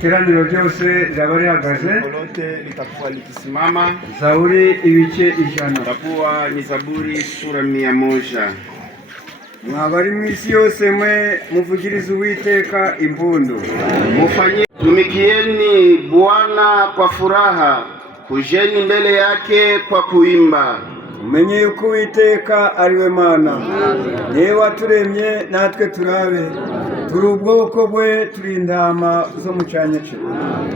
Teraniro ryose riraba rihagaze. Lote litakuwa likisimama. Zaburi ibice 100. Itakuwa ni Zaburi sura 100. Mwabari mwisi yose mwe muvugiriza Uwiteka impundu. Tumikieni Bwana kwa furaha, kujeni mbele yake kwa kuimba. Umenye yuko Uwiteka ariwe Mana, niwe waturemye natwe turabe, turi ubwoko bwe, turi intama zo mu cyanya cye.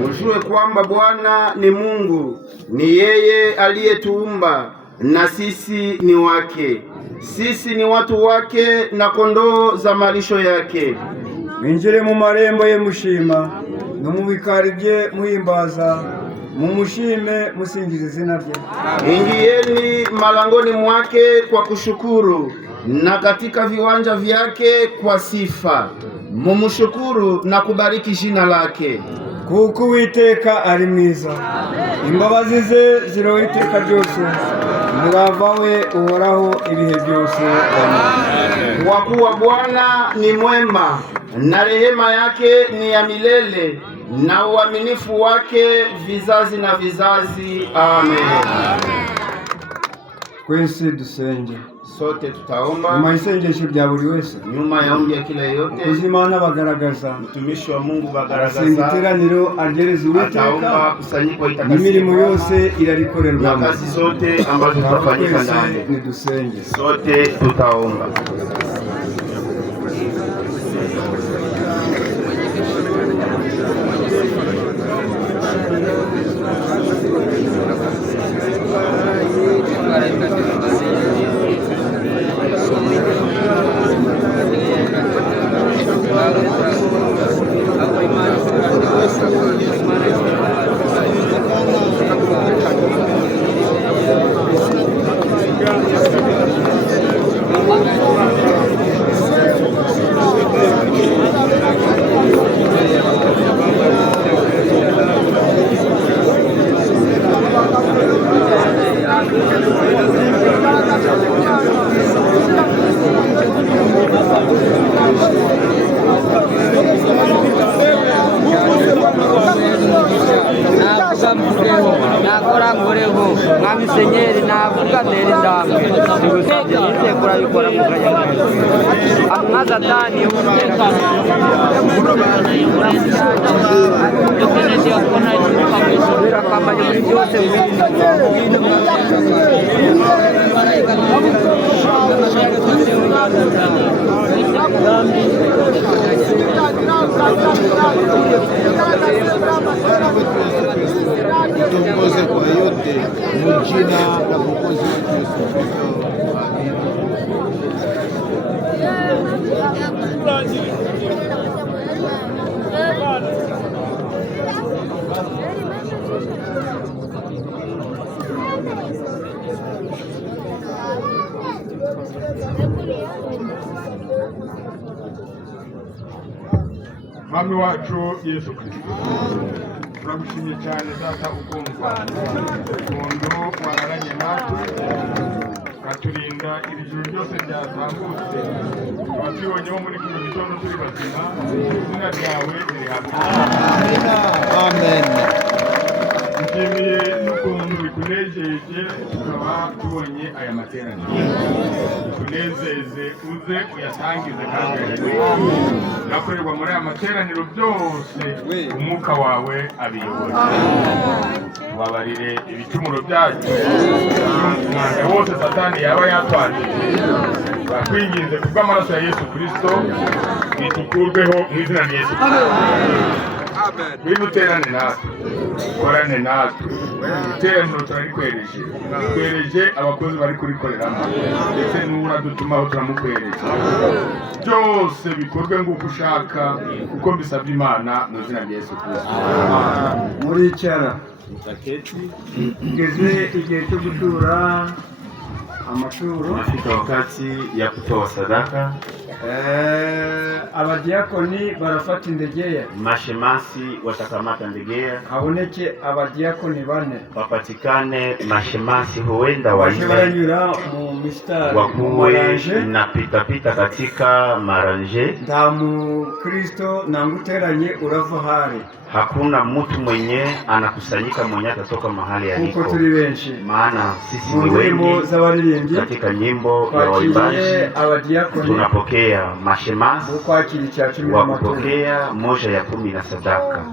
Mujue kwamba Bwana ni Mungu, ni yeye aliyetuumba na sisi ni wake. Sisi ni watu wake na kondoo za malisho yake. Mwinjire mu marembo ye mushima, no mu bikari bye muhimbaza, mumushime musingiza izina rye. Ingieni malangoni mwake kwa kushukuru, na katika viwanja vyake kwa sifa. Mumushukuru na kubariki jina lake. Kuko Uwiteka ari mwiza, imbabazi ze ziriho iteka ryose, umurava we uhoraho ibihe byose. Kwa kuwa Bwana ni mwema, na rehema yake ni ya milele, na uaminifu wake vizazi na vizazi. Amen. Kwese dusenge. Sote tutaomba. Nyuma y'isengesho rya buri wese, nyuma ya ombi ya kila yote, Imana bagaragaza, mtumishi wa Mungu bagaragaza, iteraniro agereza Uwiteka, ataomba kusanyiko itakatifu, imirimo yose irarikorerwa, na kazi zote ambazo zitafanyika ndani. Ni dusenge. Sote tutaomba. nakora ngoreho mwami senyeri navuga tere ndamwe nigusabye nitekura bikora mu kanya amwaza tani umutekano kwambaye muri byose tuongoze kwa yote mjina la Mwokozi wetu Yesu Kristo. Mwami wacu Yesu Kristo, turagushimye cyane data ukundwa, ukuntu wararanye natwe ukaturinda iri joro ryose ryatambutse, abakibonyeho muri kino gitondo turi bazima, izina ryawe ririhabwa. Amen. Nshimiye n'ukuntu bitunejeje tukaba tubonye aya materaniro. Tunezeze uze uyatangize kandi nakorerwa muri aya materaniro byose umwuka wawe abiyobora. Wabarire ibicumuro byacu, umwanda wose Satani yaba yatwandije, bakwinginze kubw'amaraso ya Yesu Kristo itukurweho mu izina rya Yesu Kristo. Biduterane natwe, korane natwe, iteraniro turarikwereje abakozi bari kurikoreramo, ndetse n'uradutumaho turamukwereje. Byose bikorwe nk'uko ushaka, kuko mbisabye Imana mu izina rya Yesu Kristo. Muri icyara igeze igihe cyo gutura amaturo. Tunafika wakati ya kutoa sadaka. Abadiakoni barafata indegea, Mashemasi watakamata ndegea, haboneke abadiakoni 4, wapatikane mashemasi huenda wanne, wakuwe na pita katika maranje. Nta mu Kristo nanguteranye urava hari, hakuna mtu mwenye anakusanyika mwenye atatoka mahali kuko aliko, turi benshi. maana sisi Mu ni ndirimbo wengi. z'abaririmbyi Katika nyimbo ya twakiriye waimbaji abadiyakoni tunapokea mashemasi bo kwakira icya cumi wa n'amatora. kupokea moja ya 10 na sadaka.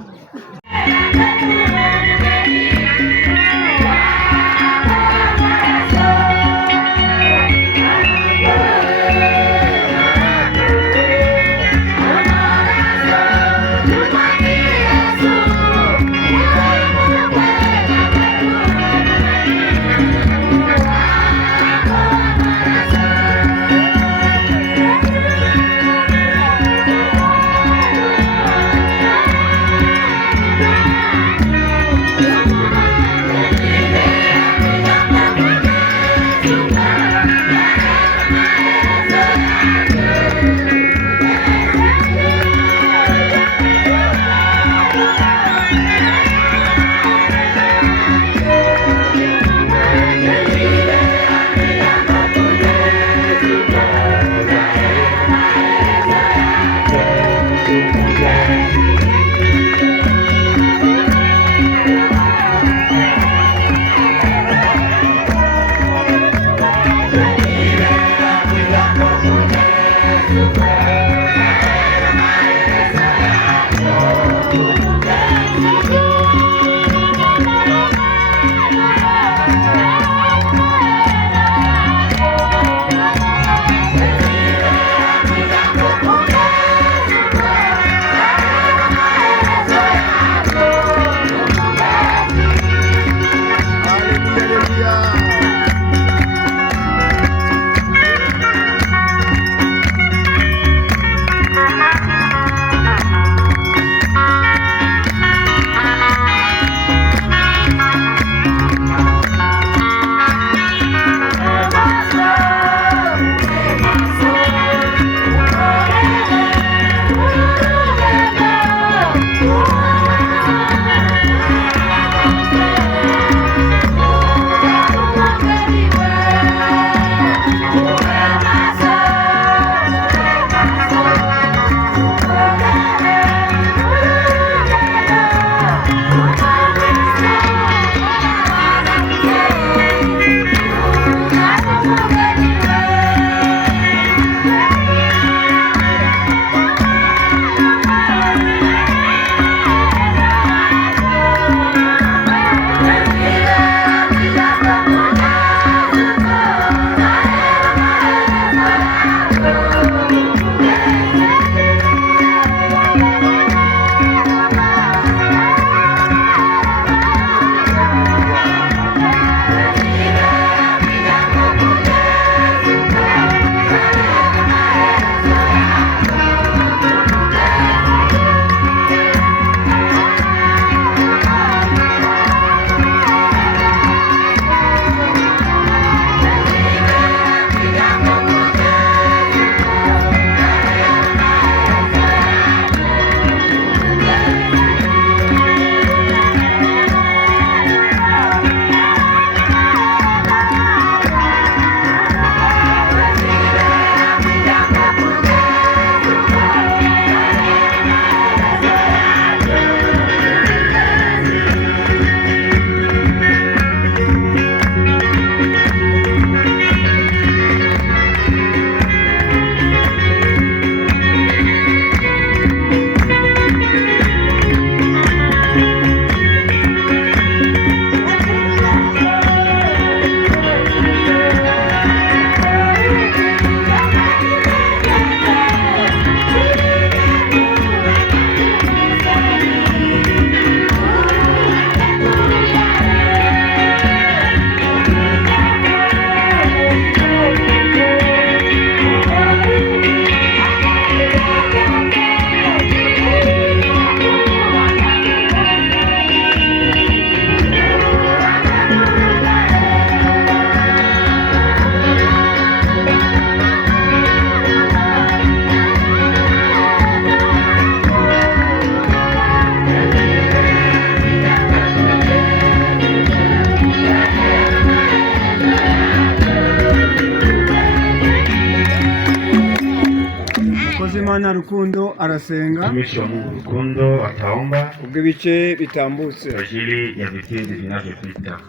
Imana Rukundo arasenga. Mtumishi wa Mungu Rukundo ataomba ubwo ibice bitambutse kwa ajili ya vipindi vinavyopita.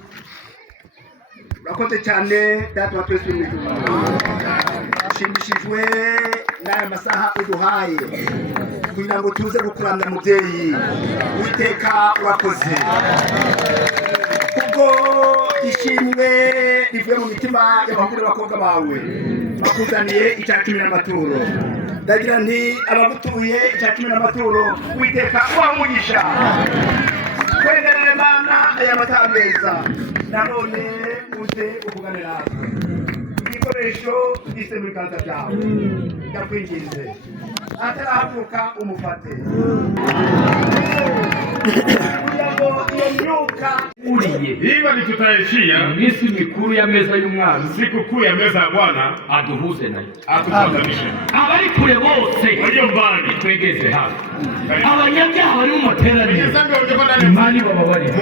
Urakoze cyane data wa twese mu ijuru. Shimishijwe n'aya masaha uduhaye kugira ngo tuze gukuramya mubyeyi. Uwiteka urakoze. Kuko ishimwe rivuye mu mitima y'abahungu n'abakobwa bawe bakuzaniye icya 10 n'amaturo. Ndagira nti abagutuye icya 10 n'amaturo Uwiteka wamugisha. Kwenderere Mana aya matameza nanone uze uvugane natwe. Ibikoresho bise muri kanza byawe ndakwinginze atarahavuka umufate Hiva ni tutaishia misi mikuru ya meza y'umwami, siku kuu ya meza ya Bwana, aduhuze nayo, atupatanishe abari kure bose walio mbali twegeze hafi, abanyabyaha bari mu materaniro Zambi walioko ndani ya imani bababarira,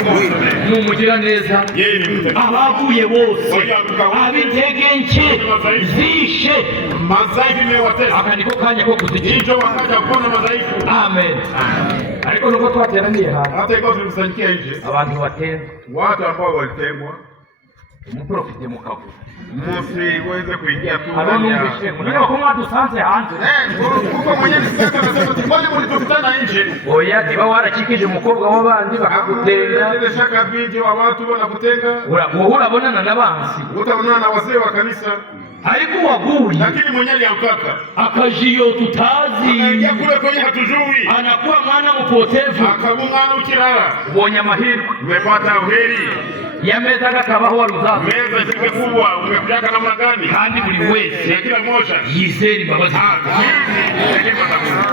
n'umugira neza yeye ni mtenda abaguye bose, ab'intege nke zishe mazaifu imewatesa aka niko kanya ko kuzikiza. hicho wakaja kupona madhaifu. Amen. Ariko nuko twateraniye hano, Hata ikawa tulikusanyikia nje abantu batenda watu ambao walitengwa umuprofite mukavuga musiweze kuingia tu abantu ndani ya mbishe mwenyewe ko mwadusanze hanze. kuko mwenyewe sasa nasema tukwaje mlitukutana nje. Oya niba warakikije umukobwa w'abandi bakagutera, Ile shaka binti wa watu wanakutenga, wowe urabonana n'abansi, utaonana na wazee wa kanisa, ariko waguye lakini mwenyewe aliamkaka akajiyo tutazi, anaingia kule kwenye hatujui, anakuwa mwana mpotevu. akabungana ukirara. Ubonye amahirwe Umepata uheri, yameza gakabaho waruzaza, meza zile kubwa umekujaka namna gani? kandi buri Na wese kila mmoja yizera imbabazi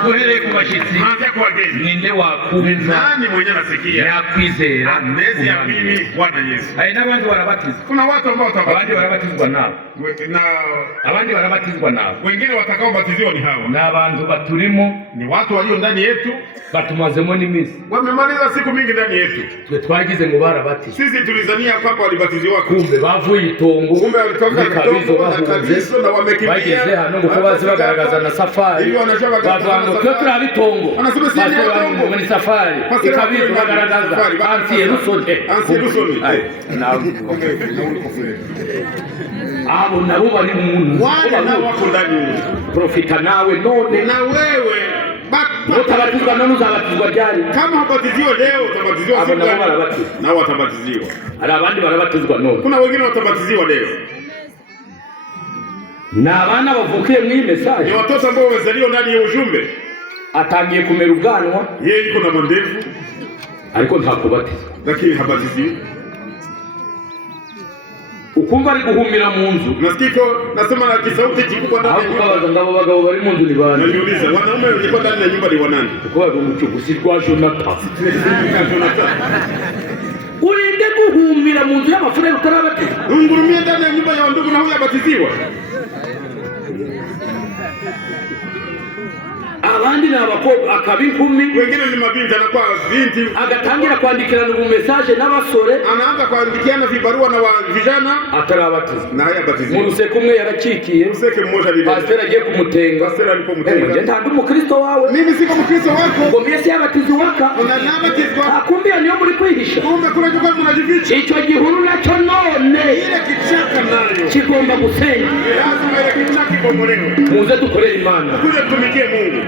uhereye ku bashyitsi. anza kwa wageni. Ninde wakumva Nani mwenyewe anasikia yakwizera amezi ya pili Bwana Yesu? hari n'abandi barabatizwa, Kuna watu ambao abandi watabatizwa barabatizwa nabo, na abandi barabatizwa nabo, wengine watakaobatiziwa ni hawa, ni abantu baturimo, ni watu walio ndani yetu, batumazemo n'iminsi. wamemaliza siku mingi ndani yetu. Twe twagize ngo barabatizwa, Sisi tulizania kwamba walibatiziwa, kumbe bavuye itongo, kumbe walitoka Kabizo Kitongo na bahunze, Kabizo na wamekimbia. bageze hano ngo bazi bagaragaza na safari, Hivi wanasema bavuga ngo twe turi itongo, Wanasema si ni itongo. muri safari Pastor ikabizo Bakuru bagaragaza safari, ansi Yerusone, Ansi Yerusone. abo nabo bari mu Wale nao wako ndani huko. profita nawe none Na wewe utabatizwa none uzabatizwa ryari? kama habatiziwa leo utabatiziwa Abo siku nabo gani? barabatizwa, Nao watabatizwa. hari abandi barabatizwa none. Kuna wengine watabatiziwa leo. Ni abana bavukiye muri iyi Ni mesaje, watoto ambao wamezaliwa ndani ya ujumbe. atangiye kumera ubwanwa Yeye iko na mandevu ariko nta kubatizwa, lakini habatiziwi. ukumva ari guhumira mu nzu. Nasikiko nasema na kisauti kikubwa ndani aho ya nyumba. kubabaza ngo abo bagabo bari mu nzu ni bande? Najiuliza wanaume walikuwa ndani ya nyumba ni wanani? kuko bari umucuguzi rwa Jonathan. Urinde guhumira mu nzu y'amafurere utarabatizwa. Ungurumie ndani ya nyumba ya ndugu na huyu abatiziwa. Abandi ni abakobwa akaba inkumi, Wengine ni mabinti, anakuwa binti agatangira kwandikirana ubu mesaje n'abasore anaanza kuandikiana vibarua na wa vijana atarabatizwa. na haya Mu batiziwa. ruseko umwe yaracikiye, Useke mmoja bibi. pasiteri agiye kumutenga, Pastor alipomutenga. njye ntandi umukristo wawe Mimi siko Mkristo wako. ngo mbese yabatiza uwaka, Unabatizwa. akumbiye niyo muri kwihisha. Kumbe kuna jukumu mnajificha. Icyo gihuru nacyo none Ile kichaka nayo. kigomba gusenya. Lazima ile kichaka ibomolewe. Muze dukorere Imana, Kuja tumikie Mungu.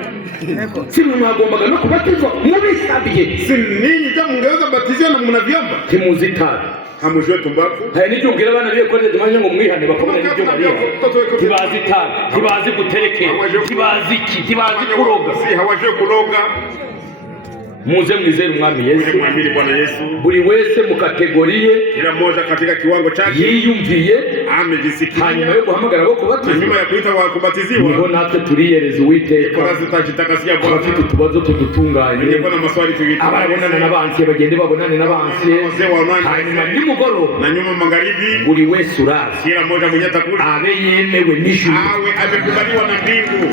si mwe mwagombaga no kubatizwa mubisabye, Si ninyi kama mngeweza batizwa na mnavyomba. timuzi itabi. Hamujue tumbaku. hari n'igihe ubwira abana biwe ko mwanya ngo mwihane bakabona n'ibyo bariho, ntibazi itabi, ntibazi guterekera, ntibazi iki, ntibazi kuroga. Si hawajue kuroga. Muze mwizere umwami Ili Yesu, muamini Bwana Yesu. buri wese mu kategori ye Kila mmoja katika kiwango chake yiyumviye, amejisikia. hanyuma yo guhamagara abo Na kubatizwa nyuma ya kuita wa niho kubatiziwa, natwe turiyereza Uwiteka. bora tutajitakasia abafite Bwana. utubazo tudutunganye, Ningekuwa na maswali abarabonana n'abansi bagende babonane n'abansi, Wazee wa amani. hanyuma nimugoroba Na nyuma magharibi, buri wese urazi kila mmoja mwenye atakula abe yemewe n'ijuru. awe amekubaliwa na mbingu.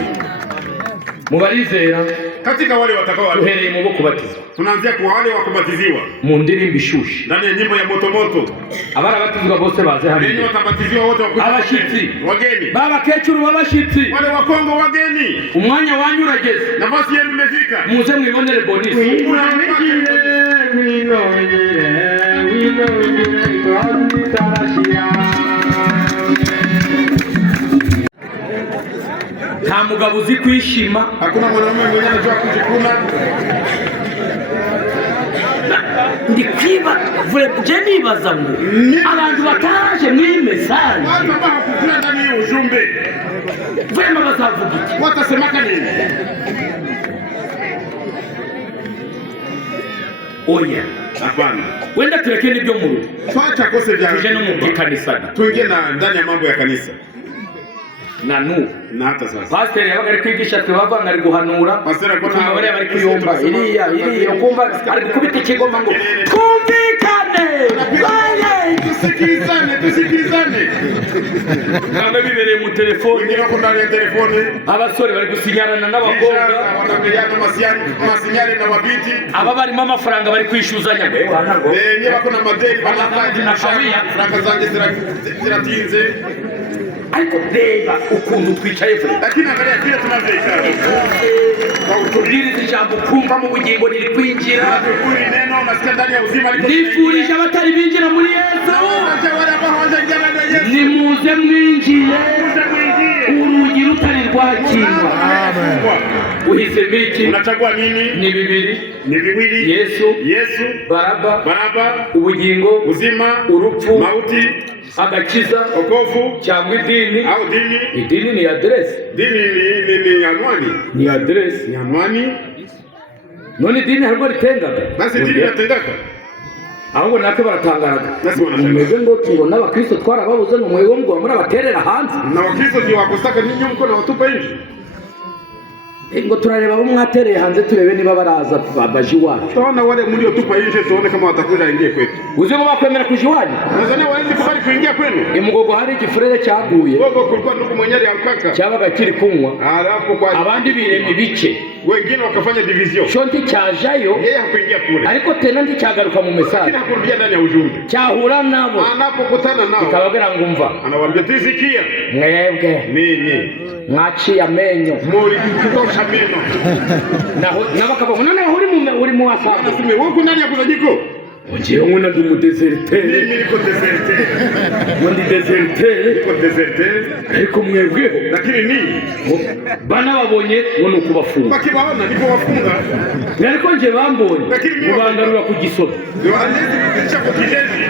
Mubarizera katika wale watakao duhereye mu bo kubatizwa. Tunaanzia kwa wale wa kubatiziwa mu ndirimbo ishushe ndani ya nyimbo ya moto moto. Abarabatizwa bose baze hano. Wenye watabatiziwa wote wakuja. Abashitsi wageni. Babakecuru babashitsi. Wale wa Kongo wageni. Umwanya wanyu urageze. Nafasi yenu imefika. Muze mwibonere bonus. Nta mugabo uzi kwishima. Hakuna mwanamume mwenye anajua kujikuna. Ndi kwiba je nibaza ngo abantu bataraje muri message watu ambao hakukula ndani ya ujumbe vema bazavuga iki watasemaka nini? Oya hapana, wenda turekeni ibyo mu rugo twacha kose vya tuje no mu kanisa tuingie na ndani ya mambo ya kanisa na nu na hata sasa pastor yabaga ari kwigisha twe bavanga ari guhanura kuma bari bari kuyomba iriya ukumva ari gukubita ikigoma ngo twumvikane baye tusikilizane ngambe bibereye mu telefone ngira ko ndani ya telefone abasore bari gusinyarana n'abakobwa wanamiliana masinyari na wabiti aba barimo amafaranga bari kwishuzanya wenye bako na madeni banataji na sharia franga zange ziratinze ariko reba ukuntu twicaye vuba lakini angalia kile tunavyoikaa kwa utubiriza ijambo kumva mu bugingo riri kwinjira kuri neno unasikia ndani ya uzima liko nifurije abatari binjira muri Yesu nimuze mwinjiye urugi rutari rwakingwa uhisemo iki unachagua nini? Ni bibiri Yesu Baraba ubugingo uzima urupfu mauti agakiza okovu cyangwa idini au dini. Idini ni address, dini ni anwani, ni address, ni anwani. None idini harimo ritengaga Basi dini inatengaka ahubwo nake baratangaraga mwebwe ngo tubona abakristo twarababuze ngo mwebwe ngo muri abaterera hanze na wakristo ndio wakosaka ninyi mko na watupa nje ngo turareba abo mwatereye hanze turebe niba baraza babaji wacu tunaona wale mlio tupa nje tuone kama watakuja ingie kwetu uzi ngo bakwemera kuji wanyu Tanzania waende kubali kuingia kwenu imugogo hari igifurere cyaguye gogo kulikuwa ndugu mwenyari akaka cyabaga kiri kunywa alafu kwa abandi birema ibice wengine wakafanya division shonti cyajayo yeye hakuingia kule ariko tena ndi cyagaruka mu message kina kurudia ndani ya ujumbe cyahura nabo anapokutana nao ikabagera ngumva anawaambia tisikia mwebwe nini mwaciye amenyo muri kutosha meno na bakaba none uri mu wasanga anasema wewe ndani ya kuzajiko ugiye nguna ndi mu deserteur mimi niko deserteur ndi deserteur niko deserteur ariko mwebweho lakini ni bana babonye wono kubafunga bakibaona niko wafunga ariko nje bambonye ubangarura ku gisoto ndio alezi kutisha kwa kijeshi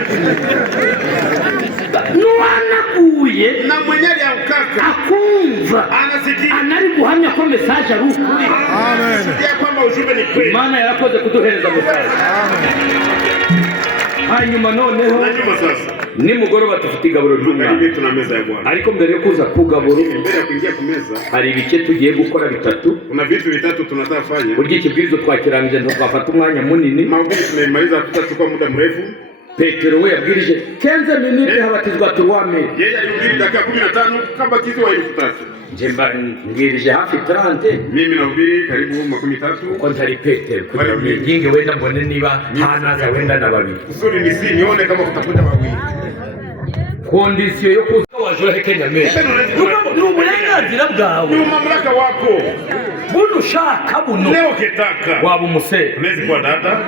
nuwanakuye na mwenyari akaka akumva anasikia anari guhamya ko message ari ukuri amen ya kwamba ujumbe ni kweli Imana yarakoze kuduhereza message hanyuma noneho najuma sasa nimugoroba dufite igaburo ry'umwana tuna meza ya Bwana ariko mbere yo kuza kugabura mbere ya kuingia kumeza hari ibice tugiye gukora bitatu kuna vitu vitatu tunataka fanya burya ikibwizo twakirangije twafata umwanya munini mahubiri tumemaliza tutachukua muda mrefu Petero we yabwirije 15 minutes habatizwa tuwame yeye alihubiri dakika 15 kabatizwa 1000 njemba ngirije hafi 30 mimi nahubiri karibu 13 uko ntari Petero kugira ngo yinge wenda mbone niba hanaza wenda na babiri usuri nisi nione kama kutakuja wawili kondisiyo yo kuza wajura Kenya me n'uburenganzira bwawe ni mamlaka wako buno shaka buno leo ketaka waba umusere unaweza kuwa dada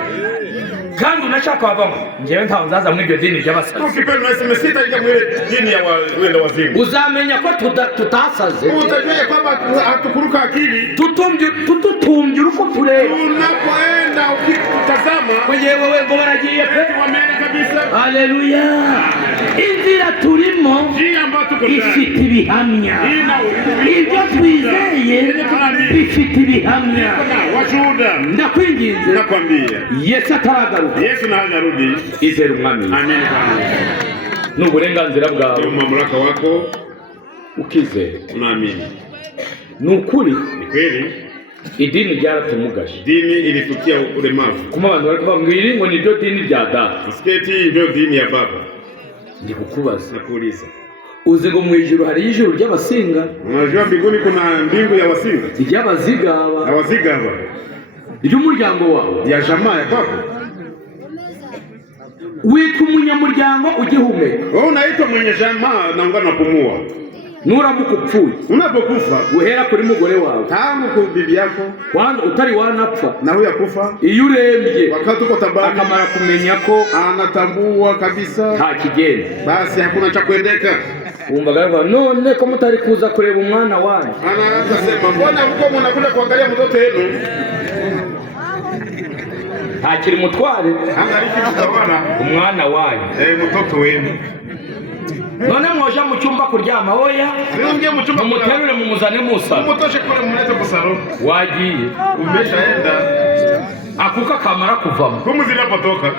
kandi unashaka wavamo njewe ntaho nzaza muri iryo dini ry'abasazi ukipenda unasema sitaingia mwile dini ya wenda wazimu uzamenya ko tutasaze utajua kwamba hatukuruka akili tututumbye uko tureba unapoenda ukitazama kwenye wewe ngo baragiye pe wameenda kabisa haleluya inzira turimo njia ambayo tuko ndani ifite ibihamya ibyo twizeye bifite ibihamya washuhuda ndakwinginze nakwambia Yesu ataragaruka Yesu naharudi izera umwami amen Bwana n'uburenganzira bwawe ni mamlaka wako ukizera unaamini ni ukuri ni kweli idini ryaratumugaje dini ilifikia ulemavu kuma abantu bari kubambwira ngo niryo dini rya data sketi ndio dini ya baba ndi kukubaza nakuuliza Uzi ngo mu ijuru hari ijuru ry'abasinga. Unajua mbinguni kuna mbingu ya wasinga. Iry'abazigaba. Na wazigaba. Iry'umuryango wawe. Ya jamaa ya kwako. Witwa umunyamuryango ugihumeka. Wewe unaitwa mwenye jamaa na ungana kupumua. Nuramuka upfuye. Unapokufa uhera kuri mugore wawe. Tangu kwa bibi yako. Kwanza utari wanapfa. Na huyo akufa. Iyo urembye. Wakati uko tabani. Akamara kumenya ko anatambua kabisa. Nta kigenda. Basi hakuna cha kuendeka. Umbaga none ko mutari kuza kureba umwana wanyu. Anaanza sema mbona mko mnakuja kuangalia mtoto wenu? Hakiri mutware. Angaliki mtawala umwana wanyu. Mtoto wenu. None mwoja mu cyumba kuryama oya. Nonge mu cyumba muterure mumuzane musa. Mutoshe kule mlete ku salon. Wagiye. Umeshaenda. Akuka kamara kuvamo. Kumuzina potoka.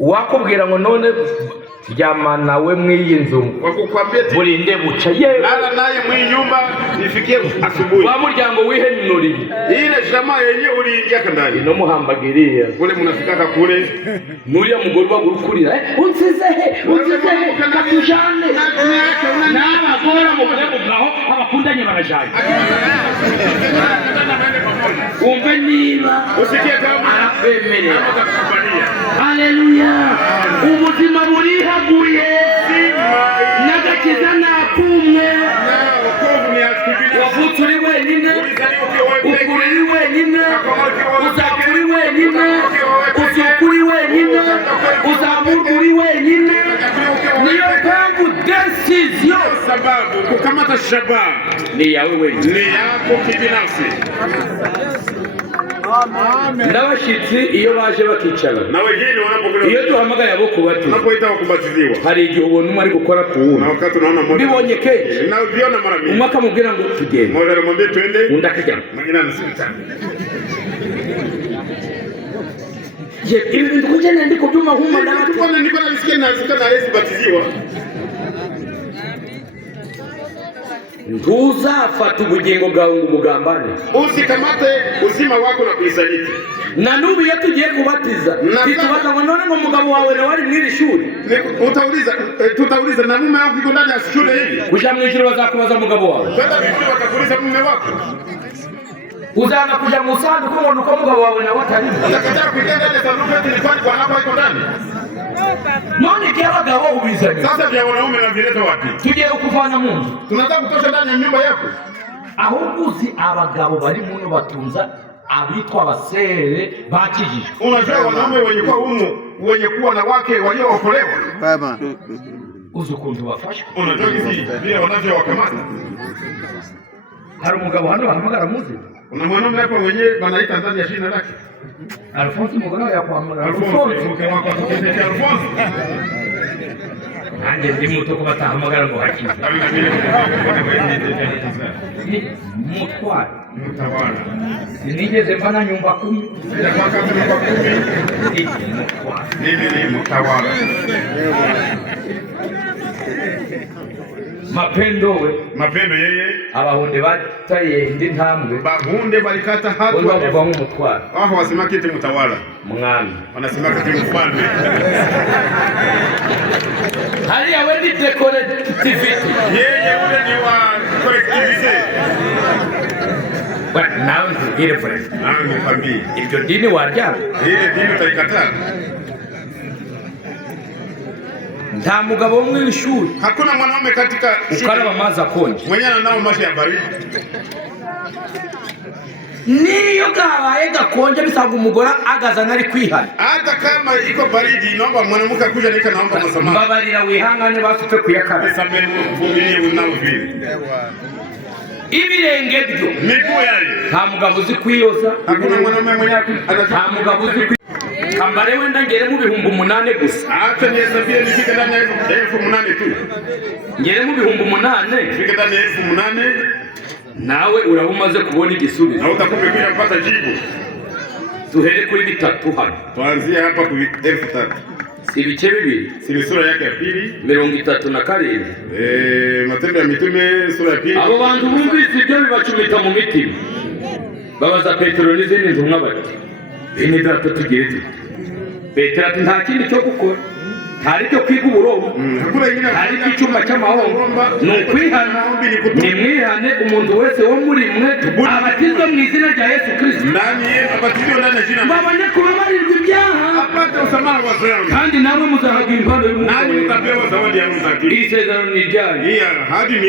Wakubwira ngo none ryama nawe mwiyi nzu. Wakukwambia ati burinde buca ye. Lala naye mwiyi nyumba ifikie asubuhi. Wa muryango wihenuri. Ile jamaa yenye uliingia ndani. No muhambagiriya. Kule mnafikaka kule. Nuriya mugore wagurukurira. Unsizehe. Katujane. N'abagora mu burego bwaho abakundanye barajanye. Umve niba usikie kama arafemerera. Haleluya. Ubuzima burihaguye. Nagakiza nakumwe. Wavutse uri wenyine. Ukuri wenyine. Uzakuri wenyine. Uzukuri wenyine. Uzamurwa uri wenyine. Niyo mpamvu decision sababu kukamata shabaha ni yawe wenyine. Ni yako kibinafsi. N'abashitsi iyo baje bakicara na wengine wanapokuja iyo duhamagaye abo kubatiza unapoita kubatiziwa hari igihe ubona umwe ari gukora ku wundi na wakati unaona mmoja bibonye kenshi na ubiona mara mingi umwe akamubwira ngo tugende mmoja anamwambia twende undi akajyana mwingine anasita ibi bintu kugenda ndiko byuma huma ndabatu tukona niko nabisikia na Yesu batiziwa ntuzafata ubugingo bwawe ngo ubugambane. Usikamate uzima wako na kuisaliti. Na nubu iyo tugiye kubatiza titubaza ngo none ngo umugabo wawe nawe ari mwiri shuri. Tutauliza na mume wako yuko ndani ya shule hili. Kuja mu ijuru bazakubaza umugabo wawe. Kwenda mbinguni watakuuliza mume wako. Uzana kuja mu sanduku ngo nuko umugabo wawe nawe atari. Utakataa kuingia ndani ya sanduku eti kwani kwa hapo iko ndani. None kiabagabo ubizanye. Sasa vya wanaume na vileta wapi? Tugiye kuvana mu nzu. Tunataka kutosha ndani ya nyumba yako. Ahubwo uzi abagabo bari muno batunza abitwa abasere bakijijwe. Unajua wanaume wenye kuwa humu wenye kuwa na wake waliookolewa. Baba. Uzi ukuntu bafashwe. Unajua hizi vile wanavyowakamata. Hari umugabo hano bahamagara muzi. Kuna mwanaume hapa mwenyewe wanaita ndani ya jina lake. Alfonso mugana ya kwa Alfonso mkema kwa tukete Alfonso. Nanjye ndi muto ko batahamagara ngo hakize. Ni mutwara. Mutawala. Sinigeze mbana nyumba 10. Sijapaka nyumba 10. Ni mutwara. Mimi ni mtawala. Mapendo yeye abahunde bataye indi ntambwe bahunde balikata hatu bavuga nk'umutwara aho wasimaka ite mutawala mwami wanasimaka ite mfalme hariya we ni decorativity yeye ule ni wa collectivité nawe ntugire friend nawe nikwambie iryo dini waryana ile dini utaikataa. Nta mugabo wo mu ishuri hakuna mwanaume katika shule ukaraba amazi akonje mwenye nao maji ya baridi niyo gabaye gakonje bisanga umugora agazana ari kwihana hata kama iko baridi naomba mwanamke akuja nika naomba msamaha mbabarira wihangane basutse kuyakara samehe vumilie unao vile ibirenge byo miguu yale nta mugabo uzi kwiyoza hakuna mwanaume mwenye nta mugabo uzi kambare wenda ngere mu bihumbi 8 gusa acha nihesabie nifike ndani ya 8,000 tu ngere mu bihumbi 8 nifike ndani ya 8,000 nawe urabumaze kubona igisubizo na utakumekuja kupata jibu. Tuhere kuri bitatu hano tuanzie hapa ku 3,000 si bice bibiri si sura yake ya pili 37 Matendo ya Mitume sura ya pili. abo bantu bumvise ibyo bibacumita mu mitima babaza Petero n'izindi ntumwa bati bene data tugeze Petero ati nta kindi cyo gukora hari icyo kwiga uburobo, hari icyumba cy'amahoro, ni ukwihana. Nimwihane umuntu wese wo muri mwe abatizwa mu izina rya Yesu Kristo, babone kubabarirwa ibyaha, kandi namwe muzahabwa impano y'Umwuka. Iri sezerano ni iryanyu.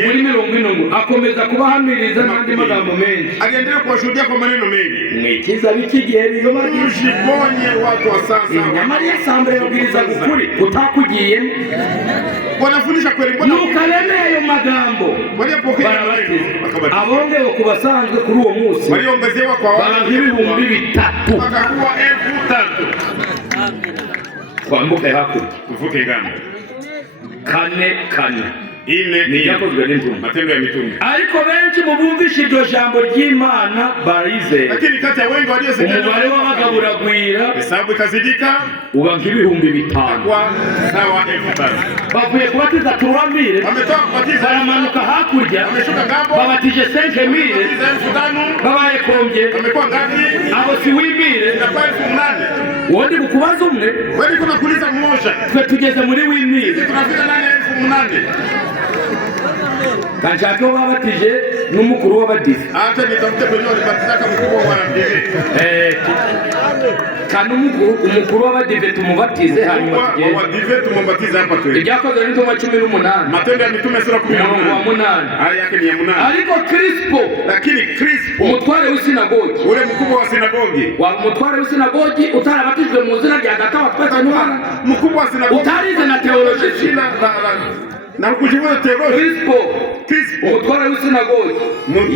Muri 40 akomeza kubahamiriza n'andi magambo menshi, aliendelea kuwashuhudia kwa maneno mengi. mwikiza biki gihe biyobagiye Usiponye watu wa sasa. nyamara yasambe yabwiriza gukuri utakugiye, Wanafundisha kweli, nukaremeye ayo magambo abongewe ku basanzwe kuri uwo munsi waliongezewa kwa watu ibihumbi 3 wakakuwa 3,000. twambuke hakurya Tuvuke ngamba 4 ine ni yakozwe n'intumwa, Matendo ya Mitume. ariko benshi mu bumvisha iryo jambo ry'Imana barizeye, Lakini kati ya wengi waliosikia umubare w'abagaburagwira hesabu ikazidika uba nk'ibihumbi 5 kwa sawa 5,000. bavuye kubatiza turamire, Wametoka kubatiza, baramanuka hakurya wameshuka ngambo, babatije 5,000, 5,000. babaye kombye Wamekuwa ngapi? abo si wimire. Inakuwa 8,000. Wondi bukubaza umwe, Wewe kuna kuuliza mmoja. twe tugeze muri wimire. Tunafika nani 8,000. Kanshaka babatije n'umukuru w'abadive, Hata nitafute kwenye walibatizaka mkubwa wa ndive. kandi umukuru w'abadive tumubatize hanyuma tugende. Wadive tumubatize hapa tu. Ibyakozwe n'intumwa 18, Matendo ya Mitume sura 18. Aya yake ni ya 8. ariko Crispo, Lakini Crispo, umutware w'isinagogi, ule mkubwa wa sinagogi, umutware w'isinagogi utarabatijwe mu izina rya Data wa twese n'Umwana, mkubwa wa sinagogi, utarize na teolojia na kujifunza teolojia. Crispo, umutware w'isinagogi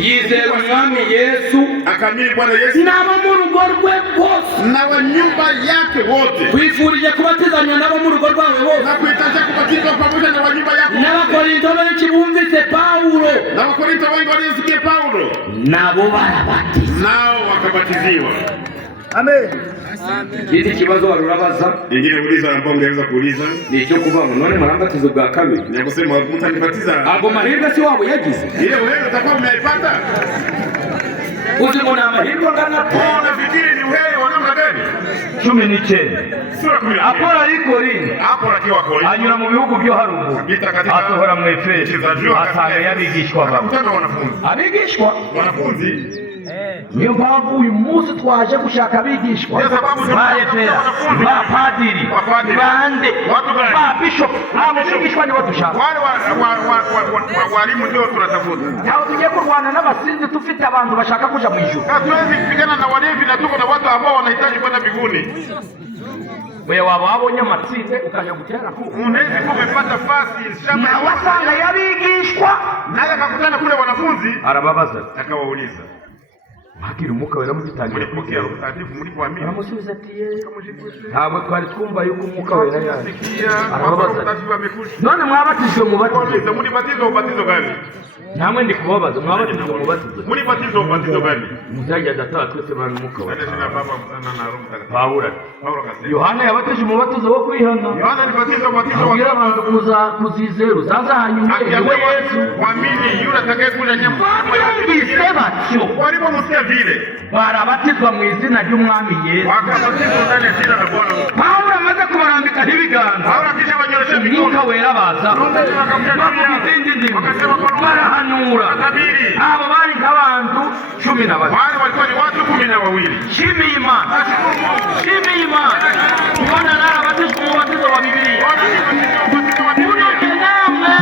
yizera umwami Yesu, akamini Bwana Yesu n'abo mu rugo rwe bose, na wa nyumba yake wote. twifurije kubatizanya n'abo mu rugo rwawe bose, Na kuitasha kubatizwa pamoja na wa nyumba yako. n'abakorinto benshi bumvise Paulo Na Wakorinto wengi waliosikia Paulo nabo barabatiza. nao wakabatiziwa. Amen. Ikindi kibazo wari urabaza Ingine uliza ambao ungeweza kuuliza ni icyo kuvuga ngo none marambatizo bwa kabiri, ni kusema mtanibatiza. ago mahirwe si wabo yagize, Ile wewe utakuwa umeipata. uzi ngo ni amahirwe angana po. Unafikiri ni wewe wa namna gani? 19 Sura 10. Apolo ari Korinto, Hapo akiwa Korinto anyura mu bihugu byo haruguru, asohora mu Efeso, asanga y'abigishwa babo. akakutana wanafunzi. Abigishwa Wanafunzi niyo mpamvu uyu munsi twaje gushaka abigishwa ba Efera, ba padiri, bande, ba bishop. Abo bigishwa nibo dushaka. wale walimu ndio tunatafuta. Ntaho tugiye kurwana n'abasinzi tufite abantu bashaka kuja mu ijuru. Hatuwezi kupigana na walevi na tuko na watu ambao wanahitaji kwenda mbinguni. Wewe waba wabonye amatsinde ukaja gutera ku. Unaweza kuwa umepata fasi shamba Na wasanga y'abigishwa naye akakutana kule wanafunzi arababaza, akawauliza, hakiri umwuka wera mugitangira mlipokea Roho Mtakatifu mlipoamini? aramusubiza ati ntabwo twari twumva yuko umwuka wera yaje. Arababaza, none mwabatijwe mu batizo? Mlibatizwa ubatizo gani? Namwe ndi kubabaza, mwabatijwe mu batizo? Mlibatizwa ubatizo gani? Muzajya Data twese bana umwuka wera. Jina Baba na Roho Mtakatifu. Paulo akasema, Yohana yabatije umubatizo wo kwihana, Yohana alibatizwa ubatizo wa abwira abantu kuzizera uzaza hanyuma akiambia Yesu. muamini yule atakayekuja nyuma. Bamwumvise batyo, Walipomsikia vile barabatizwa mu izina ry'umwami Yesu. wakabatizwa ndani ya jina la Bwana. Paulo amaze kubarambikaho ibiganza, Hawa kisha wanyorosha umwuka mikono. wera baza bavuga izindi ndimi, barahanura. Abo bari nk'abantu 12. Wale walikuwa ni watu 12. Shimiye Imana, shimiye Imana kubona narabatizwa umubatizo wa Bibiliya. Unoke namwe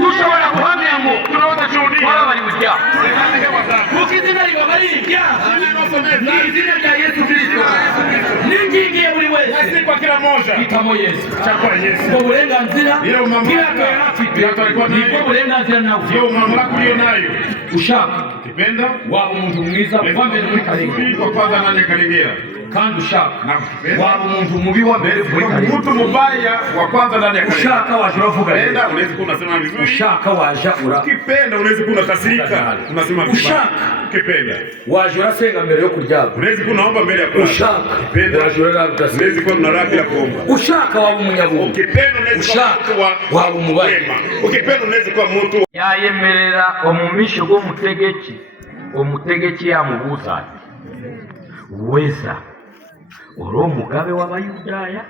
dushobora guhamya ngo baba bari mu byaha, kuko izina ribaba riri ibyaha ni izina rya Yesu Kristo. Ningingiye buri wese Si kwa kila mmoja. hitamo Yesu. Chagua Yesu. Ubwo burenganzira Iyo mamlaka Pilato yari afite, nibwo burenganzira nawe Ndio mamlaka uliyo nayo. ushaka Ukipenda waba umuntu mwiza uva mbere muri Karengera, kwa kwanza nani Karengera. kandi ushaka Na ukipenda waba umuntu mubi wa mbere muri Karengera. mtu mubaya wa kwanza ndani ya Karengera. Ushaka waje uravuga neza, Ukipenda unaweza kuwa unasema vizuri. ushaka waje Ukipenda unaweza kuwa unakasirika. Unasema vibaya. Ushaka Ukipenda waje urasenga mbere yo kuryama. unaweza kuwa unaomba mbele ya kulala. Ushaka Ukipenda waje urarabya. unaweza kuwa unalala bila kuomba. Ushaka waba umunyabuntu. Ukipenda unaweza kuwa Ushaka mtu wa waba umubaye. wema. Ukipenda unaweza kuwa mtu Yayemerera omumisho gw'omutegeki, omutegeki yamubuuza ati, weza ori omugabe w'Abayudaaya?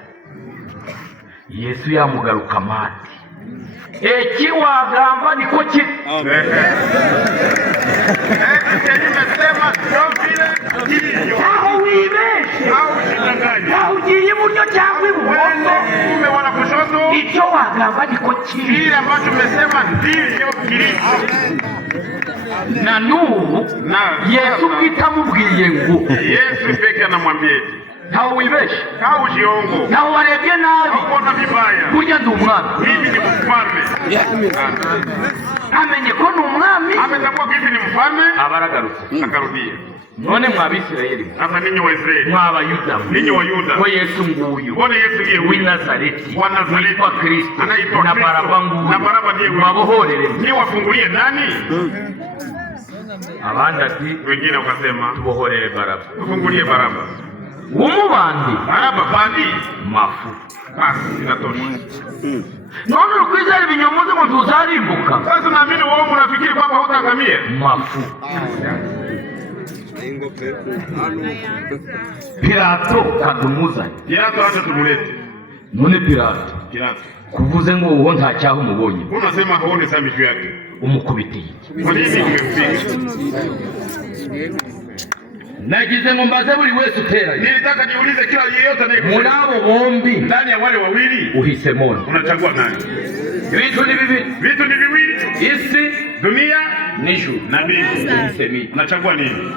Yesu yamugaruka mati ekiwagamba niko kiri. Aho wibeshe, aho ugiye iburyo cyangwa ibumoso, icyo wagamba niko kiri. Na n'ubu Yesu kitamubwiye ngo, Yesu peke anamwambia ntawe wibeshe, ntawe warebye nabi, burya ndi umwami. mimi ni mfalme. Amenye ko ni umwami, Ametambua kivi ni mfalme, abaragarutse. akarudia. None mw'Abisirayeli, Sasa ninyi wa Israeli, mw'Abayuda, ninyi wa Yuda, ko Yesu nguyu mbona Yesu ndiye w'i huyu Nazareti wa Nazareti witwa Kristo anaitwa na Kristo, Baraba nguyu, na Baraba ndiye huyu. mwabohorere. Ni wafungulie nani? Abandi ati Wengine wakasema tubohorere Baraba. tufungulie Baraba. Umubandi Baraba bandi mafu. basi inatosha. None ukwizera ibinyomozi ngo tuzarimbuka Sasa naamini wewe unafikiri kwamba hutaangamia. mafu. Pilato kadumuzanye. Pilato acha tumulete. None Pilato Pilato. kuvuze ngo uwo nta cyaha umubonye, Unasema huoni sambisho yake. umukubitiye. Kwa nini umempiga? Nagize ngo mbaze buri wese uteranye, Nilitaka niulize kila yeyote muri anayekuja abo bombi ndani ya wale wawili uhisemo. unachagua nani? Ibintu ni bibiri, Vitu ni viwili, isi dunia n'ijuru. na mbingu. Uhisemo. Unachagua nini?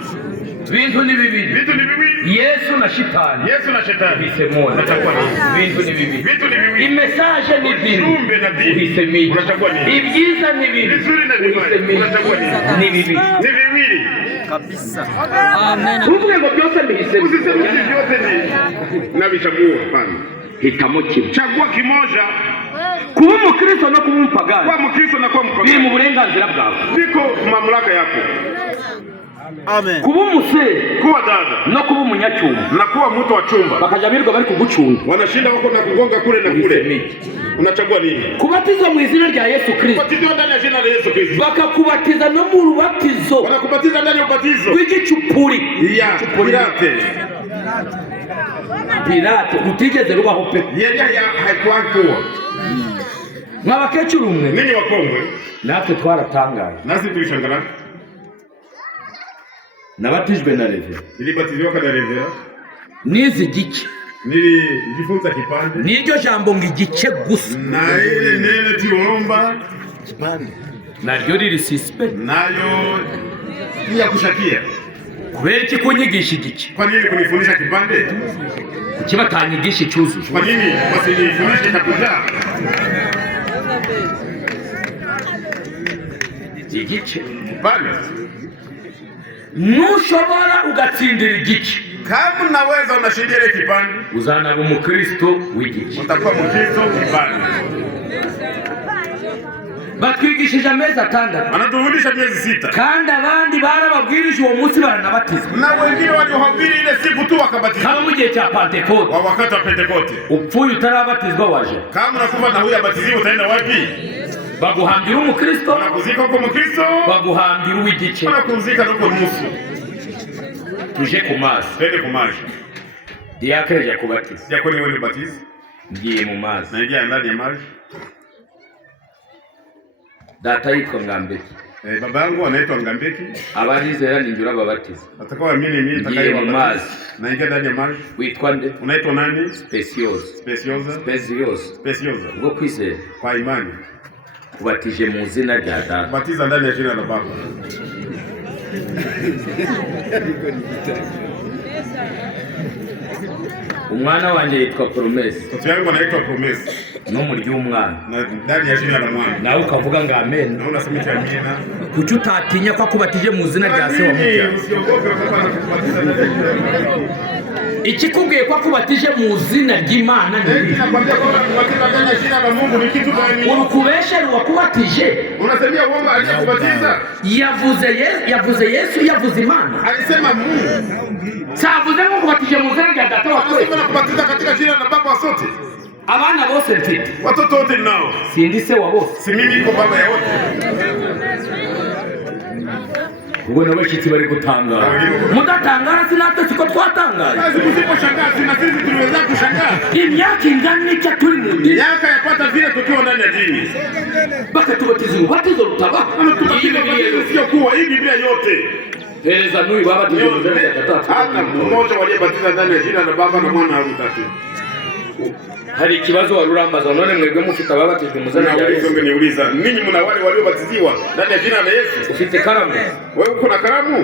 Ibintu ni bibiri, Vitu ni viwili, Yesu na shitani. Yesu na shetani. Uhisemo. Unachagua nini? Ibintu ni bibiri, Vitu ni viwili, imesaje ni bibiri. ujumbe na dini. Uhisemo. Unachagua nini? Ibyiza ni bibiri, Vizuri na vibaya. Unachagua nini? ni bibiri. Ni viwili. Tuvuge ngo byose mbihisemo. Usiseme hivi vyote ni navichagua. Hapana. Hitamo kimwe. Chagua kimoja. Kuba umukristo no kuba umupagani Kwa Mkristo na kwa biri mpagani. mu burenganzira bwawe. Viko mamlaka yako. Kuba umusore Kuwa dada no kuba umunyacyuma na kuwa mtu wa chumba. bakajya birirwa bari kugucunga. Wanashinda wako na kugonga kule na kule. Unachagua nini? Kubatizwa mu izina rya Yesu Kristo, Kubatizwa ndani ya jina la Yesu Kristo. bakakubatiza no mu rubatizo Wanakubatiza ndani ya ubatizo. rw'igicupuri. Ya Pilate. Pilato rutigeze rubaho pe. Yeye haikuwa kuwa. Mw'abakecuru mwe Ninyi wakongwe, natwe twaratangaye. nasi tulishangaa. Nabatijwe na Rev. Nilibatiziwa kwa Revera. nizi gice Nilijifunza kipande. niryo jambo ngo igice gusa Na ile neno tuomba naryo riri suspect. nayo pia kushakia. Kubera iki kunyigisha igice? Kwa nini kunifundisha kipande? Kuki batanyigisha icyuzuzo? Kwa nini wasinifundishe kabisa? Igice Bali nushobora ugatsindira igice, kama unaweza unashindia ile kipande, uzanaba umukristo w'igice. utakuwa Mkristo kipande. Batwigishije amezi atandatu Wanatufundisha miezi 6. kandi abandi barababwirije uwo munsi baranabatizwa. Na wengine waliohubiri ile siku tu wakabatizwa. Kama mu gihe cya Pentekote Wa wakati wa Pentekote. upfuye utarabatizwa waje Kama unakufa na huyu abatiziwe utaenda wapi? baguhambira umukristo, Wanakuzika huko Mkristo, baguhambira uw'igice. wanakuzika huko nusu. Tuje ku mazi, Twende kumaji. diakre ajya kubatiza, Diakoni wewe ubatizo. ngiye mu mazi. Naingia ndani ya maji. Data yitwa Ngambeki, Baba yangu anaitwa Ngambeki. abalizera ninjura babatiza. Atakuwa mimi Ngiye mu nitakayewabatiza. mazi. Naingia ndani ya maji. Witwa nde? Unaitwa nani? Speciosa. Speciosa. Speciosa Speciosa. ubwo kwizera Kwa imani. kubatije mu izina rya Data. Batiza ndani ya jina la Baba. Umwana wanjye yitwa Promesi, Mtoto yangu anaitwa Promesi. no mu ry'umwana Na ndani ya jina la Mwana. nawe ukavuga ngo amen. Na unasema cha amina. Kuki utatinya ko akubatije mu izina rya se wa mubya? Usiogope kwa kubatiza ndani ya jina la Baba. Ikikubwiye ko akubatije mu izina ry'Imana ni iki? Nakwambia kwamba kubatiza ndani ya jina la Mungu ni kitu gani? Urukubeshere uwakubatije Unasemia uongo aliyekubatiza? yavuze Yesu, yavuze Imana. Alisema Mungu. Savuze ngo kubatije mu izina rya Data wa twese. Anasema nakubatiza katika jina la Baba wa sote. Abana bose mfite Watoto wote ninao. sindi se wa bose. Si mimi niko baba ya wote. ubwo n'abashyitsi bari gutangara mudatangara sinatwe siko twatangaye Usiposhangaa na sisi tuliweza kushangaa. imyaka ingana icyo turi mu dini Miaka yapata vile tukiwa ndani ya dini. bakatubatiza ububatizo rutabaho Sio kuwa hii Biblia yote. pereza n'uyu babatije mu zina rya gatatu Hata mmoja waliyebatiza ndani ya jina la Baba na Mwana na Utatu. hari ikibazo wari urambaza none mwebwe mufite ababatijwe mu zina rya Yesu Niuliza, ninyi mna wale waliobatiziwa ndani ya jina la Yesu? ufite karamu Wewe uko na karamu?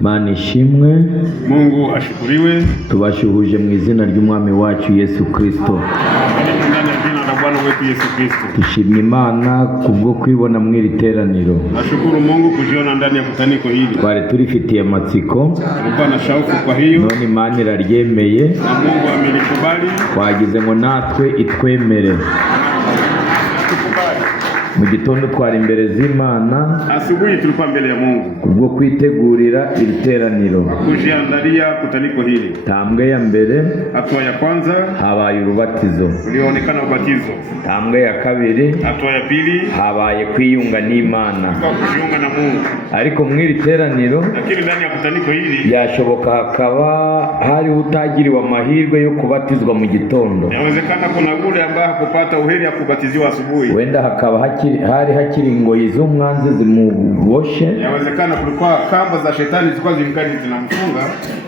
Mana ishimwe, Mungu ashukuriwe. tubashuhuje mu izina ry'umwami wacu Yesu Kristo. Ndani ya jina la Bwana wetu Yesu Kristo. Dushimye Imana kubwo kwibona mu iri teraniro. Nashukuru Mungu kujiona ndani ya kutaniko hili. Twari turifitiye amatsiko, Tulikuwa na shauku, kwa hiyo none Imana iraryemeye, na Mungu amenikubali. twagize ngo natwe itwemere. Mu gitondo twari imbere z'Imana, Asubuhi tulikuwa mbele ya Mungu kubwo kwitegurira iri teraniro. kujiandalia kutaniko hili. Tambwe ya mbere Hatua ya kwanza habaye urubatizo, ulioonekana ubatizo. tambwe ya kabiri Hatua ya pili habaye kwiyunga n'Imana. kwa kujiunga na Mungu. Ariko mu iri teraniro Lakini ndani ya kutaniko hili yashoboka hakaba hariho utagiriwe amahirwe yo kubatizwa mu gitondo, inawezekana kuna ule ambaye hakupata uheri ya kubatiziwa asubuhi. wenda hakaba hari hakiri ingoyi z'umwanzi zimuboshe, Inawezekana kulikuwa kamba za shetani zilikuwa zimkali zinamfunga.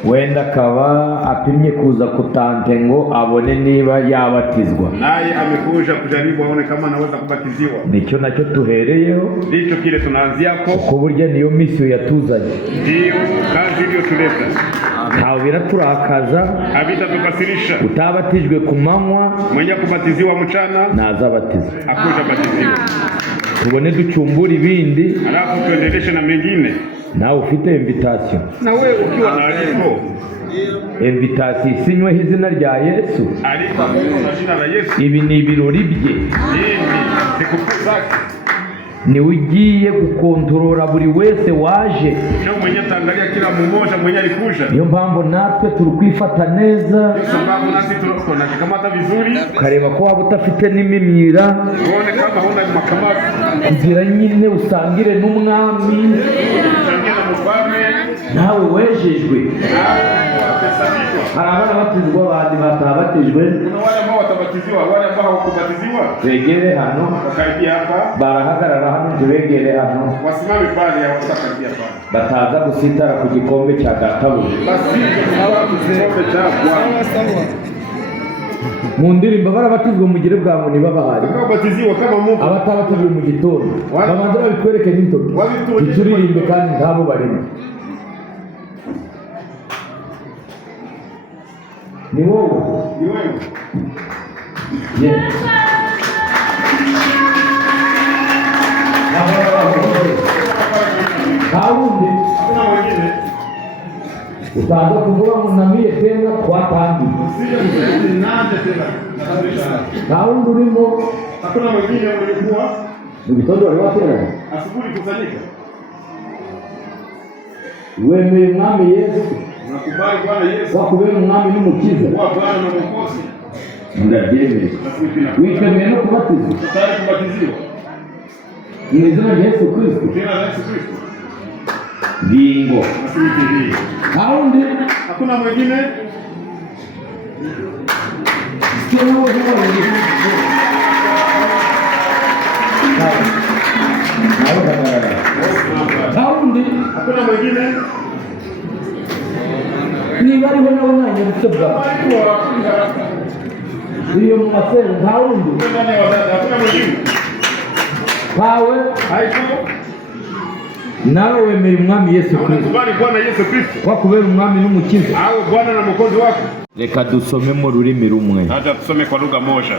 wenda akaba apimye kuza kutante ngo abone niba yabatizwa. Naye amekuja kujaribu aone kama anaweza kubatiziwa. Nicyo nacyo tuhereyeho, Ndicho kile tunaanziako. ko burya niyo misiyo yatuzanye. Ndiyo kazi iliyotuleta. Ntawe biraturakaza Havitatukasirisha. utabatijwe ku manywa Mwenye kubatiziwa mchana nazabatiza, akuja batiziwa. tubone ducumbura ibindi. Alafu tuendeleshe na mengine. Nawe ufite invitation, Na wewe ukiwa na aliko. invitation isinyweho izina rya Yesu. Aliko na jina la Yesu. Ibi ni ibirori bye, Hivi sikukuu zake. niwe ugiye gukontorora buri wese waje. Ndio mwenye ataangalia kila mmoja mwenye alikuja. Niyo mpamvu natwe turi kwifata neza, Kwa sababu nasi tunakikamata vizuri. ukareba ko waba udafite n'imimyira, Uone kama huna makamasi. kugira nyine usangire n'umwami. Changia na mfalme. Nawe wejejwe. Atesabishwa. Hari abana batizwa, abandi batabatijwe. Kuna wale ambao watabatiziwa, wale ambao hawakubatiziwa. Begere hano, Wakaribia hapa. barahagarara hano, ntibegere hano, Wasimame pale hawatakaribia pale. bataza gusitara ku gikombe cya gataburi. Basi kikombe cha Bwana. Mu ndirimbo barabatizwa mugire bwa muntu babahari, Wakabatiziwa kama Mungu. abatabatijwe mu gitondo babanza babitwereke n'intoki, turirimbe kandi ntabo barimo. Ni wowe. Ni wewe. Yes. Kaundi Hakuna mwingine. utaanza kuvuga munamie tena twatangiye. Usije kusema nande tena. Kaundi urimo Hakuna mwingine ulikuwa mu gitondo wari wateranye, asubuhi kusanyika. wemeye umwami Yesu Nakubali Bwana Yesu. wakubera umwami n'umukiza, Kwa Bwana na Mwokozi. ndabyemeye. Witeguye no kubatizwa Tayari kubatiziwa. mu izina rya Yesu Kristo. Jina la Yesu Kristo. Bingo. Nasibiti hii. Kaundi Hakuna mwingine. sio wewe wewe. Kaundi Hakuna mwingine. niba ariho nawe nanyarutse bwa iyo mu masero nta wundi Ndani ya wadada. Hakuna mwingine. ntawe. Haiko. nawe wemera umwami Yesu Kristo, unakubali Bwana Yesu Kristo kwa kubera umwami n'umukiza, au Bwana na mwokozi wako. reka dusome mu rurimi rumwe. Hata tusome kwa lugha moja.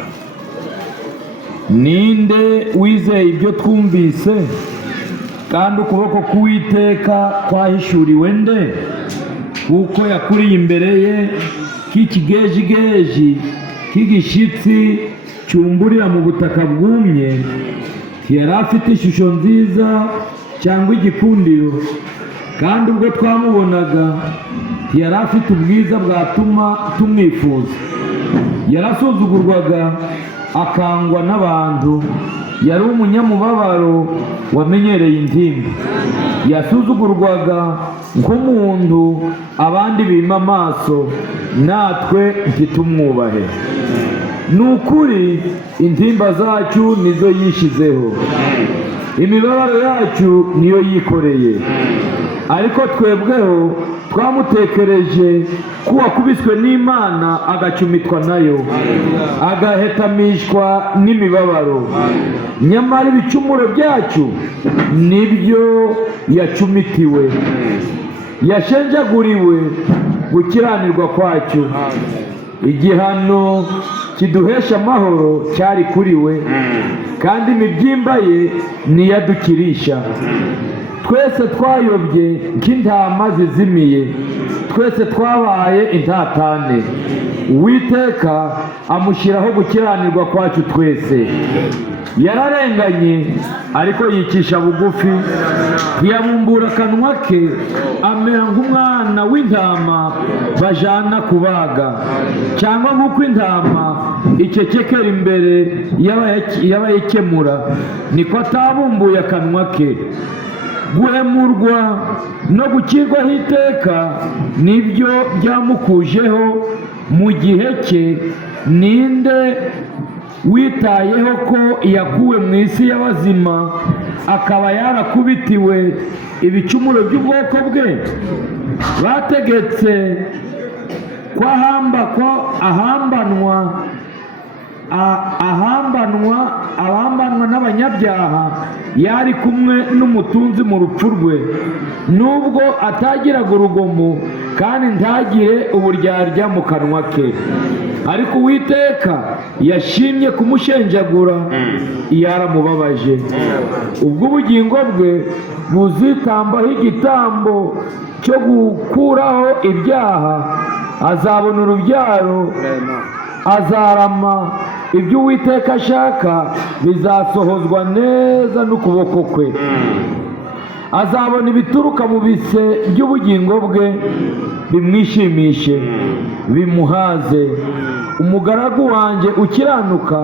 Ninde wizeye ibyo twumvise kandi ukuboko k'Uwiteka kwahishuriwe nde? Kuko yakuriye imbere ye k'ikigejigeji k'igishitsi cyumburira mu butaka bwumye, ntiyari afite ishusho nziza cyangwa igikundiro, kandi ubwo twamubonaga ntiyari afite ubwiza bwatuma tumwifuza. Yarasuzugurwaga akangwa n'abantu, yari umunyamubabaro wamenyereye intimba, yasuzugurwaga nk'umuntu abandi bima amaso, natwe ntitumwubahe. Ni ukuri intimba zacu nizo yishizeho, imibabaro yacu niyo yikoreye, ariko twebweho twamutekereje ko wakubiswe n'Imana agacumitwa nayo, agahetamishwa n'imibabaro, nyamara ibicumuro byacu nibyo yacumitiwe, yashenjaguriwe gukiranirwa kwacu. Igihano kiduhesha amahoro cyari kuri we, kandi imibyimba ye niyadukirisha. Twese twayobye nk'intama zizimiye, twese twabaye intatane. Uwiteka amushyiraho gukiranirwa kwacu twese. Yararenganye ariko yicisha bugufi, ntiyabumbura akanwa ke, amera nk'umwana w'intama bajana kubaga, cyangwa nk'uko intama icecekera imbere y'abayikemura, niko atabumbuye akanwa ke. Guhemurwa no gukirwaho iteka nibyo byamukujeho mu gihe cye. Ninde witayeho ko yakuwe mu isi y'abazima, akaba yarakubitiwe ibicumuro by'ubwoko bwe? Bategetse ko ahambanwa n'abanyabyaha, yari kumwe n'umutunzi mu rupfu rwe, nubwo atagiraga urugomo kandi ntagire uburyarya mu kanwa ke. Ariko Uwiteka yashimye kumushenjagura yaramubabaje. Ubwo ubugingo bwe buzitambaho igitambo cyo gukuraho ibyaha, azabona urubyaro, azarama. Ibyo Uwiteka ashaka bizasohozwa neza n'ukuboko kwe. Azabona ibituruka mu bise by'ubugingo bwe bimwishimishe, bimuhaze. Umugaragu wanjye ukiranuka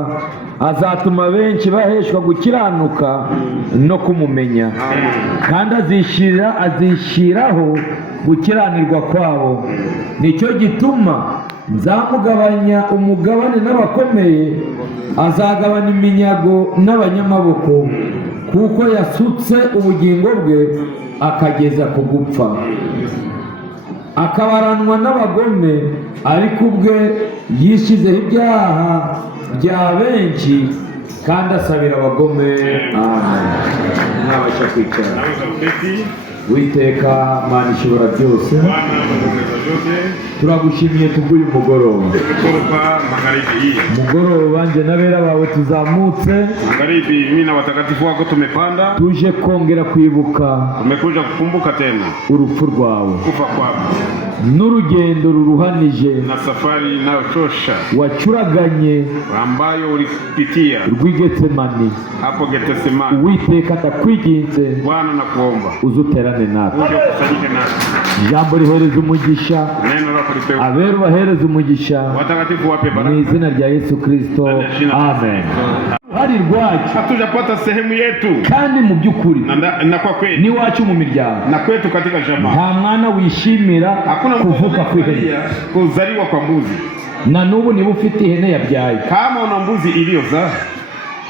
azatuma benshi baheshwa gukiranuka no kumumenya, kandi azishyiraho gukiranirwa kwabo. Nicyo gituma nzamugabanya umugabane n'abakomeye, azagabana iminyago n'abanyamaboko, kuko yasutse ubugingo bwe akageza ku gupfa. Akabaranwa n'abagome, ariko ubwe yishyizeho ibyaha bya benshi, kandi asabira abagome. Amen. Mwabasha kwicara. Uwiteka Mana ishobora byose, turagushimiye kubw'uyu mugoroba. Mugoroba nje n'abera bawe tuzamutse, mimi na watakatifu wako tumepanda, tuje kongera kwibuka, tumekuja kukumbuka tena urupfu rwawe, kufa kwako, n'urugendo ruruhanije na safari inayochosha wacuraganye ambayo ulipitia rw'Getsemani. hapo Getsemani. Uwiteka ndakwinginze, Bwana nakuomba uzuterane natwe, uje kusanyike nasi, ijambo rihereza umugisha, neno lako lipewe, abera bahereza umugisha, watakatifu wape mu baraka, izina rya Yesu Kristo. Amen. Hari rwacu hatujapata sehemu yetu, kandi mu by'ukuri na kwa kweli ni wacu mu miryango, na kwetu katika jamaa, nta mwana wishimira kuvuka kw'ihene. kuzaliwa kwa mbuzi. Na n'ubu niba ufite ihene yabyaye, Kama una mbuzi iliyozaa,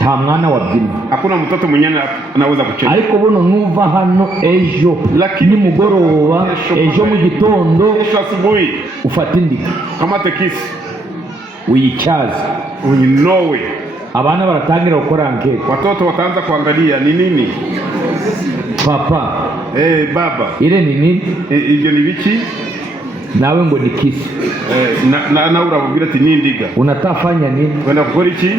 nta mwana wabyina, hakuna mtoto mwenyewe anaweza kucheza. ariko buno nuva hano ejo nimugoroba, ejo mu gitondo, Kesho asubuhi ufata indika kamate kisi uyicyaze, uinowe, abana baratangira gukora ankete. watoto wataanza kuangalia ni nini. Papa baba. Ile ni nini? Ibyo ni biki? Nawe ngo ni kisi. Na urabubwira ati nindiga. Unatafanya nini? Wenda gukora iki?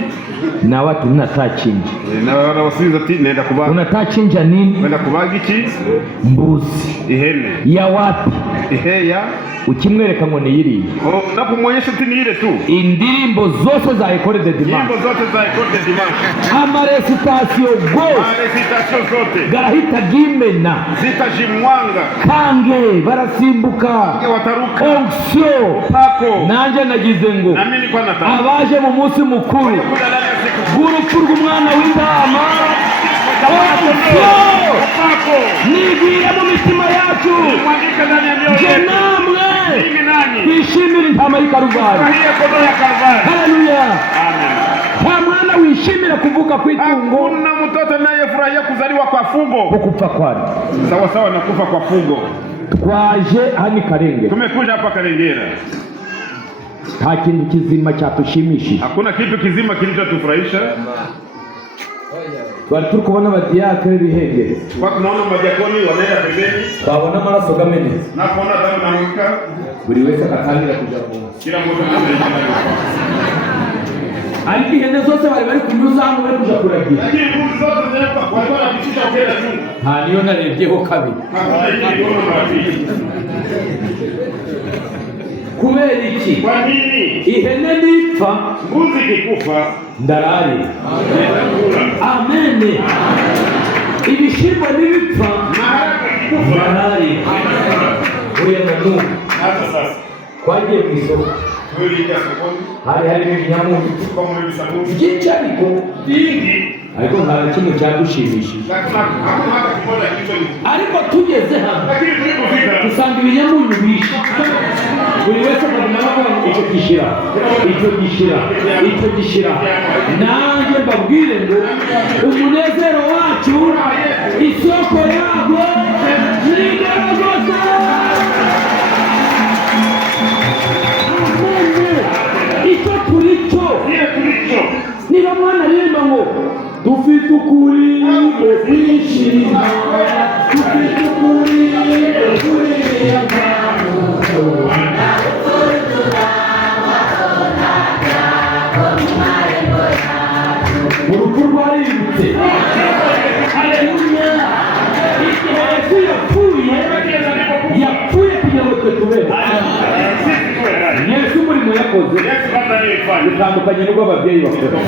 Na watu natachinja. Na barabasubiza ati nenda kubaga. Unatachinja nini? Wenda kubaga iki? Mbuzi. Ihene. Ya wapi? Iheya. Ukimwereka ngo niyiri. Nakumwonyesha ati niyire tu. Indirimbo zose za Ecole de Dimanche. Indirimbo zote za Ecole de Dimanche. Amaresitation gose. Amaresitation zote. Garahita gimena. Zitajimwanga. Kange barasimbuka. Wataruka. Onksyo. Pako. Nanje nagize ngo. Na mimi kwa nataka. Abaje mu munsi mukuru. Gurupfu rw'umwana w'intama. Pako. Nigwire mu mitima yacu. Mwandika ndani ya mioyo yetu. Namwe. Mimi nani? Twishimire intama y'Ikaruvari. Haleluya. Amen. Nta mwana wishimira kuvuka kw'itungo. Hakuna mtoto anayefurahia kuzaliwa kwa fugo. Kukufa kwani. Sawa sawa na kufa kwa fugo. Twaje hani Karenge. Tumekuja hapa Karengera. Nta kintu kizima cyatushimishije. Hakuna kitu kizima kilichotufurahisha. Twari turi kubona abadiyakoni bihengere. Tunaona madiakoni wanaenda pembeni. Twabona amaraso gamenetse. Na kuona damu na mwika. Buri wese akatangira kuja mu. Kila mmoja anaenda. Ariko ihene zose bari kunyuza hano bari kuja kuragira. Lakini mbuzi zote zinaenda kwa bwana bitisha ukenda tu. Nta niyo narebyeho kabiri. Kubera iki? Kwa nini? Ihene nipfa, mbuzi ikikufa ndarari. Amen. Ibishimbo nibipfa, ndarari. Uriya muntu twagiye ku isoko, hari ibinyamuntu byinshi ariko nta kimwe cyadushimishije. Ariko tugeze hano dusanga ibinyamuntu bishe. Buri wese akaguma avuga ngo icyo gishira. Nanjye mbabwire ngo umunezero wacu isoko yabwo n'igaragaza. Icyo turi cyo niba mwana aririmba ngo dufite ukuri kwishima, dufite ukuri urupfu rwaributse. Haleluya. Igihe Yesu yapfuye kugira ngo twe tubeho. Yesu umurimo yakoze bitandukanye n'ubwo ababyeyi bakora.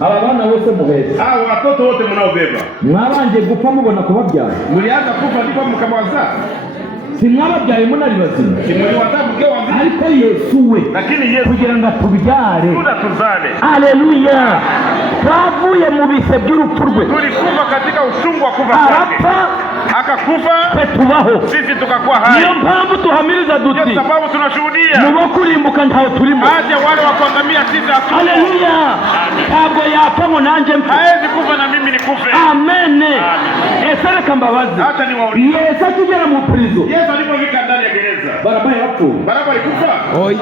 Aba bana bose muhetse. Hao watoto wote mnaobeba. Mwabanje gupfa mubona kubabyara. Mulianza kufa ndipo mkabaza. Si mwababyaye munari bazima. Simwatabuke wanzi. Ariko Yesu we. Lakini Yesu kugira ngo tubyare. Tuzale. Haleluya. Twavuye mu bise by'urupfu rwe. Tulikufa katika usungu wa kufa kwake. Arapfa akakufa tubaho. Sisi tukakuwa hai. Niyo mpamvu tuhamiriza duti. Kwa sababu tunashuhudia. Mubo kurimbuka ntaho turimo. Aje wale wa kuangamia sisi hatumo. Haleluya. Ntabwo yapfa ngo nanjye mpfe. Haezi kufa na mimi nikufe. Amen. Ese reka mbabazi. Hata ni waulize. Yesu akigera mu prison. Yesu alipofika ndani ya gereza. Baraba yapfu. Baraba alikufa. Oi.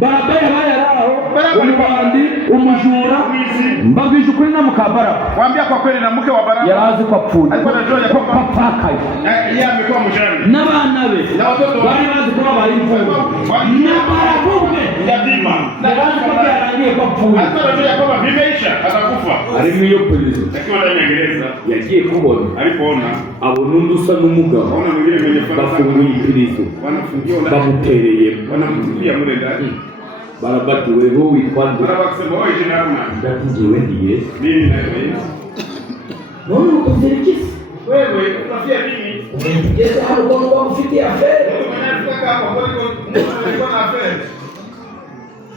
Baraba yabaye araho. Umubandi, umujura. Mbabwije ukuri na Mukabaraba. Waambia kwa kweli na mke wa Baraba. Yarazi kwa pfuye. Alikuwa anajua ya kwamba papakaye. Yeye amekuwa mjane. N'abana be. Na watoto bari bazi kuba bari imfungwa. Na barabubwe. Yatima. Na bazi ko byarangiye kwa pfuye. Alikuwa anajua ya kwamba vimeisha atakufa. Ari mu iyo prison. Akiwa ndani ya gereza. Yagiye kubona. Alipoona. Abona undi usa n'umugabo. Aona mwingine mwenye fana. Bafunguye prison. Wanafungiwa ndani. Bamutereye. Wanamtupia mule ndani. Barabati wewe witwande. Baraba kusema wewe jina lako nani? Ndatingiwe ndi Yesu. Mimi na Yesu. None ukuzirikisi. Wewe unafia nini? Yesu alikuwa mfiti afere. Unataka hapo kwa nini na afere?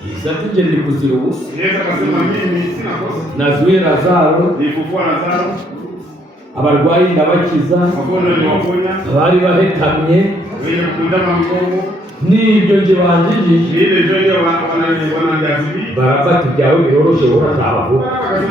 Yesu atinje ndikuzira ubusa. Yesu akasema mimi sina kosa. Nazuye Lazaro. Nifufua Lazaro. Abarwayi ndabakiza. Wagonjwa niwaponya. Abari bahetamye. Wenye kundama mgongo. Nibyo nje banjije. Ile ndio wanajazili. Barabati byawe biroroshe urataha vuba.